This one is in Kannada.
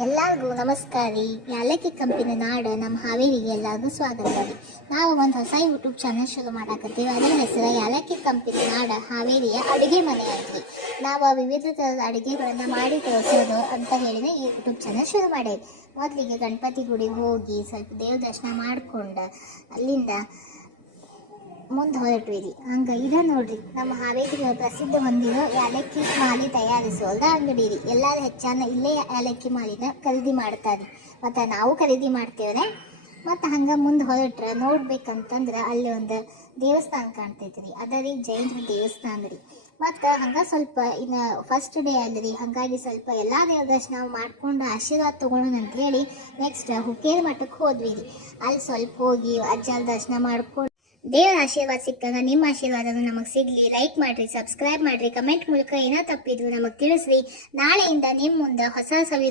ಎಲ್ಲರಿಗೂ ನಮಸ್ಕಾರ. ರೀ ಯಾಲಕ್ಕಿ ಕಂಪಿನ ನಾಡ ನಮ್ಮ ಹಾವೇರಿಗೆ ಎಲ್ಲರಿಗೂ ಸ್ವಾಗತ ರೀ ನಾವು ಒಂದು ಹೊಸ ಯೂಟ್ಯೂಬ್ ಚಾನಲ್ ಶುರು ಮಾಡಾಕತ್ತೀವಿ. ಅದರ ಹೆಸರು ಯಾಲಕ್ಕಿ ಕಂಪಿನ ನಾಡ ಹಾವೇರಿಯ ಅಡುಗೆ ಮನೆ ನಾವು ವಿವಿಧ ಥರದ ಅಡುಗೆಗಳನ್ನು ಮಾಡಿ ತೋರಿಸೋದು ಅಂತ ಹೇಳಿದ್ರೆ ಈ ಯೂಟ್ಯೂಬ್ ಚಾನಲ್ ಶುರು ಮಾಡೇವಿ. ಮೊದಲಿಗೆ ಗಣಪತಿ ಗುಡಿಗೆ ಹೋಗಿ ಸ್ವಲ್ಪ ದೇವ್ರ ದರ್ಶನ ಮಾಡಿಕೊಂಡು ಅಲ್ಲಿಂದ ಮುಂದೆ ಹೊರಟ್ವಿ ರೀ ಹಂಗ ಇದ ನೋಡ್ರಿ. ನಮ್ಮ ಹಾವೇರಿ ಪ್ರಸಿದ್ಧ ಹೊಂದಿರೋ ಯಾಲಕ್ಕಿ ಮಾಲಿ ತಯಾರಿಸೋದ ಅಂಗಡಿ ರೀ ಎಲ್ಲಾರು ಹೆಚ್ಚಾನ ಇಲ್ಲೇ ಯಾಲಕ್ಕಿ ಮಾಲಿನ ಖರೀದಿ ಮಾಡ್ತಾರೆ. ಮತ್ತು ನಾವು ಖರೀದಿ ಮಾಡ್ತೇವ್ರೆ ಮತ್ತು ಹಂಗೆ ಮುಂದೆ ಹೊರಟ್ರೆ ನೋಡ್ಬೇಕಂತಂದ್ರೆ ಅಲ್ಲಿ ಒಂದು ದೇವಸ್ಥಾನ ಕಾಣ್ತೈತಿ ರೀ ಅದ ರೀ ಜೈನರ ದೇವಸ್ಥಾನ ರೀ ಮತ್ತು ಹಂಗೆ ಸ್ವಲ್ಪ ಇನ್ನು ಫಸ್ಟ್ ಡೇ ಅಲ್ರಿ. ಹಾಗಾಗಿ ಸ್ವಲ್ಪ ಎಲ್ಲ ದೇವ್ರ ದರ್ಶನ ಮಾಡ್ಕೊಂಡು ಆಶೀರ್ವಾದ ತೊಗೊಳೋಣ ಅಂತೇಳಿ ನೆಕ್ಸ್ಟ್ ಹುಕ್ಕೇರಿ ಮಠಕ್ಕೆ ಹೋದ್ವಿ ರೀ ಅಲ್ಲಿ ಸ್ವಲ್ಪ ಹೋಗಿ ಅಜ್ಜನ ದರ್ಶನ ಮಾಡ್ಕೊಂಡು ದೇವರ ಆಶೀರ್ವಾದ ಸಿಕ್ಕಾಗ ನಿಮ್ಮ ಆಶೀರ್ವಾದನು ನಮಗೆ ಸಿಗಲಿ. ಲೈಕ್ ಮಾಡ್ರಿ ಸಬ್ಸ್ಕ್ರೈಬ್ ಮಾಡ್ರಿ. ಕಮೆಂಟ್ ಮೂಲಕ ಏನೋ ತಪ್ಪಿದ್ರು ನಮಗೆ ತಿಳಿಸ್ರಿ. ನಾಳೆಯಿಂದ ನಿಮ್ಮ ಮುಂದೆ ಹೊಸ ಸವಿ